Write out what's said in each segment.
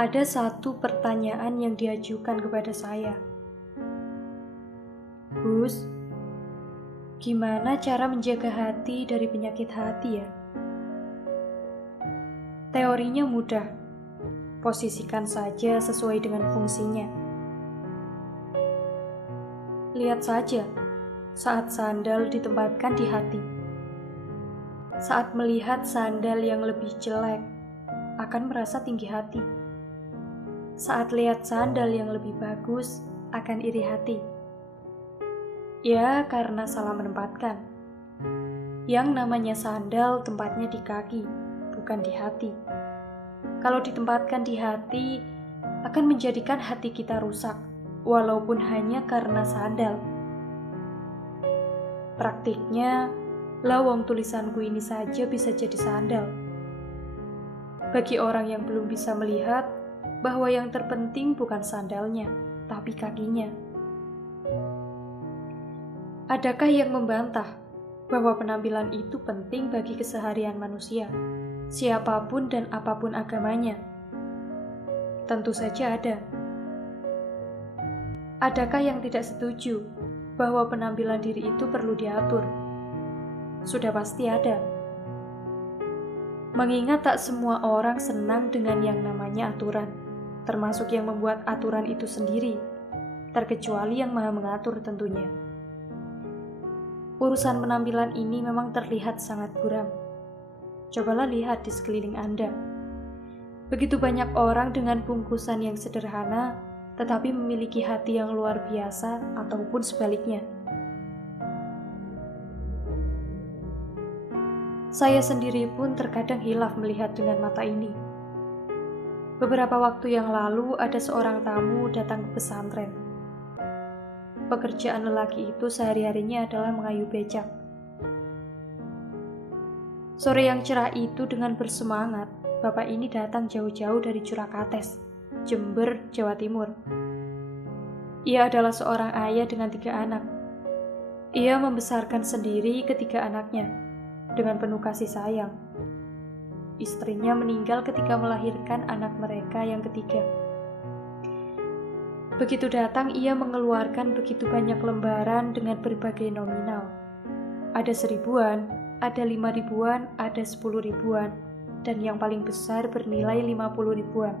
Ada satu pertanyaan yang diajukan kepada saya. Gus, gimana cara menjaga hati dari penyakit hati ya? Teorinya mudah, posisikan saja sesuai dengan fungsinya. Lihat saja, saat sandal ditempatkan di hati. Saat melihat sandal yang lebih jelek, akan merasa tinggi hati. Saat lihat sandal yang lebih bagus, akan iri hati. Ya, karena salah menempatkan. Yang namanya sandal tempatnya di kaki, bukan di hati. Kalau ditempatkan di hati, akan menjadikan hati kita rusak, walaupun hanya karena sandal. Praktiknya, lawang tulisanku ini saja bisa jadi sandal. Bagi orang yang belum bisa melihat bahwa yang terpenting bukan sandalnya, tapi kakinya. Adakah yang membantah bahwa penampilan itu penting bagi keseharian manusia, siapapun dan apapun agamanya? Tentu saja ada. Adakah yang tidak setuju bahwa penampilan diri itu perlu diatur? Sudah pasti ada. Mengingat tak semua orang senang dengan yang namanya aturan, termasuk yang membuat aturan itu sendiri, terkecuali yang maha mengatur tentunya. Urusan penampilan ini memang terlihat sangat buram. Cobalah lihat di sekeliling Anda. Begitu banyak orang dengan bungkusan yang sederhana, tetapi memiliki hati yang luar biasa ataupun sebaliknya. Saya sendiri pun terkadang hilaf melihat dengan mata ini. Beberapa waktu yang lalu ada seorang tamu datang ke pesantren. Pekerjaan lelaki itu sehari-harinya adalah mengayuh becak. Sore yang cerah itu dengan bersemangat, bapak ini datang jauh-jauh dari Curakates, Jember, Jawa Timur. Ia adalah seorang ayah dengan 3 anak. Ia membesarkan sendiri ketiga anaknya dengan penuh kasih sayang. Istrinya meninggal ketika melahirkan anak mereka yang ketiga. Begitu datang, ia mengeluarkan begitu banyak lembaran dengan berbagai nominal. Ada 1000-an, ada 5 ribuan, ada 10 ribuan, dan yang paling besar bernilai 50 ribuan.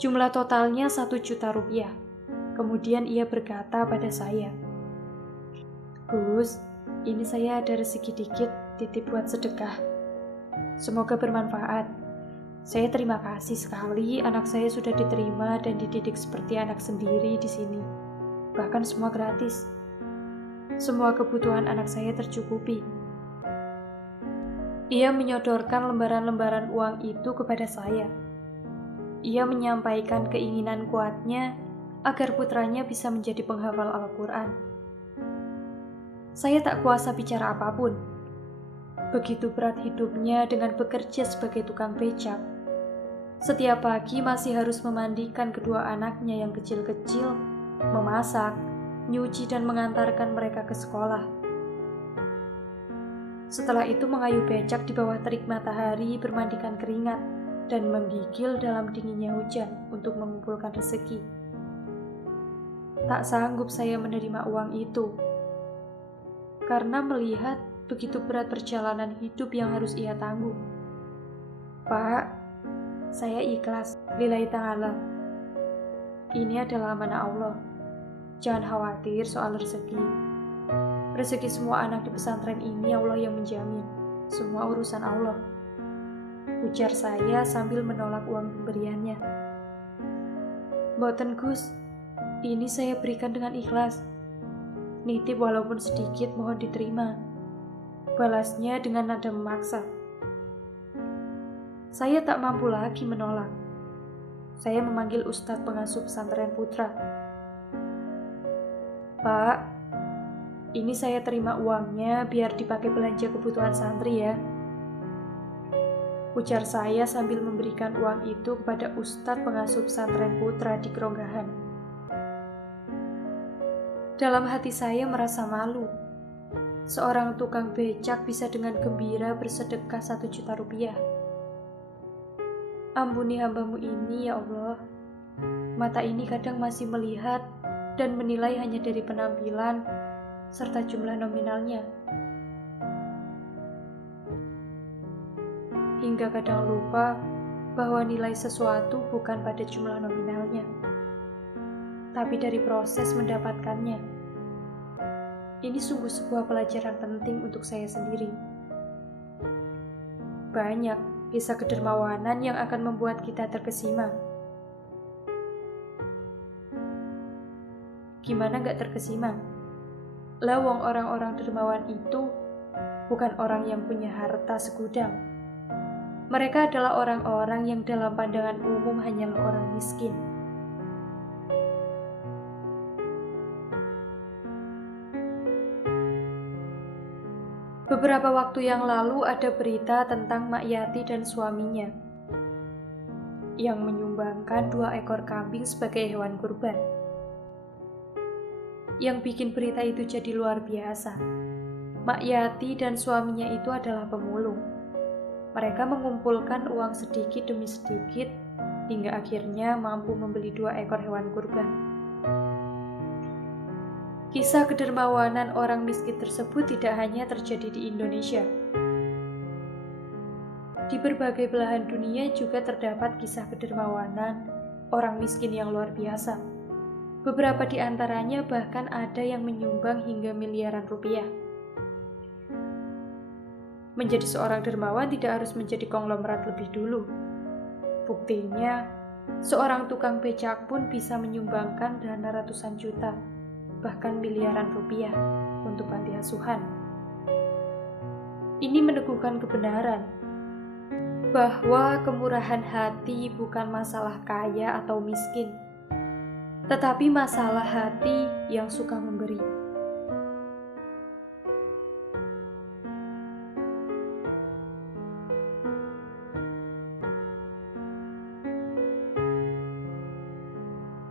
Jumlah totalnya 1 juta rupiah. Kemudian ia berkata pada saya, "Gus, ini saya ada rezeki dikit, titip buat sedekah. Semoga bermanfaat. Saya terima kasih sekali anak saya sudah diterima dan dididik seperti anak sendiri di sini. Bahkan semua gratis. Semua kebutuhan anak saya tercukupi." Ia menyodorkan lembaran-lembaran uang itu kepada saya. Ia menyampaikan keinginan kuatnya agar putranya bisa menjadi penghafal Al-Quran. Saya tak kuasa bicara apapun. Begitu berat hidupnya dengan bekerja sebagai tukang becak. Setiap pagi masih harus memandikan kedua anaknya yang kecil-kecil, memasak, nyuci dan mengantarkan mereka ke sekolah. Setelah itu mengayuh becak di bawah terik matahari, bermandikan keringat, dan menggigil dalam dinginnya hujan untuk mengumpulkan rezeki. Tak sanggup saya menerima uang itu, karena melihat begitu berat perjalanan hidup yang harus ia tanggung. "Pak, saya ikhlas, lillahi ta'ala. Ini adalah amanah Allah. Jangan khawatir soal rezeki. Rezeki semua anak di pesantren ini Allah yang menjamin. Semua urusan Allah," ujar saya sambil menolak uang pemberiannya. "Mboten Gus, ini saya berikan dengan ikhlas. Nitip walaupun sedikit mohon diterima," balasnya dengan nada memaksa. Saya tak mampu lagi menolak. Saya memanggil Ustadz pengasuh pesantren putra. "Pak, ini saya terima uangnya biar dipakai belanja kebutuhan santri ya," ujar saya sambil memberikan uang itu kepada Ustadz pengasuh pesantren putra di Keronggahan. Dalam hati saya merasa malu. Seorang tukang becak bisa dengan gembira bersedekah 1 juta rupiah. Ampuni hamba-Mu ini, ya Allah. Mata ini kadang masih melihat dan menilai hanya dari penampilan serta jumlah nominalnya. Hingga kadang lupa bahwa nilai sesuatu bukan pada jumlah nominalnya, tapi dari proses mendapatkannya. Ini sungguh sebuah pelajaran penting untuk saya sendiri. Banyak kisah kedermawanan yang akan membuat kita terkesima. Gimana gak terkesima? Lawang orang-orang dermawan itu bukan orang yang punya harta segudang. Mereka adalah orang-orang yang dalam pandangan umum hanyalah orang miskin. Beberapa waktu yang lalu ada berita tentang Mak Yati dan suaminya yang menyumbangkan 2 ekor kambing sebagai hewan kurban. Yang bikin berita itu jadi luar biasa, Mak Yati dan suaminya itu adalah pemulung. Mereka mengumpulkan uang sedikit demi sedikit hingga akhirnya mampu membeli 2 ekor hewan kurban. Kisah kedermawanan orang miskin tersebut tidak hanya terjadi di Indonesia. Di berbagai belahan dunia juga terdapat kisah kedermawanan orang miskin yang luar biasa. Beberapa di antaranya bahkan ada yang menyumbang hingga miliaran rupiah. Menjadi seorang dermawan tidak harus menjadi konglomerat lebih dulu. Buktinya, seorang tukang becak pun bisa menyumbangkan dana ratusan juta, bahkan miliaran rupiah untuk panti asuhan. Ini meneguhkan kebenaran bahwa kemurahan hati bukan masalah kaya atau miskin, tetapi masalah hati yang suka memberi.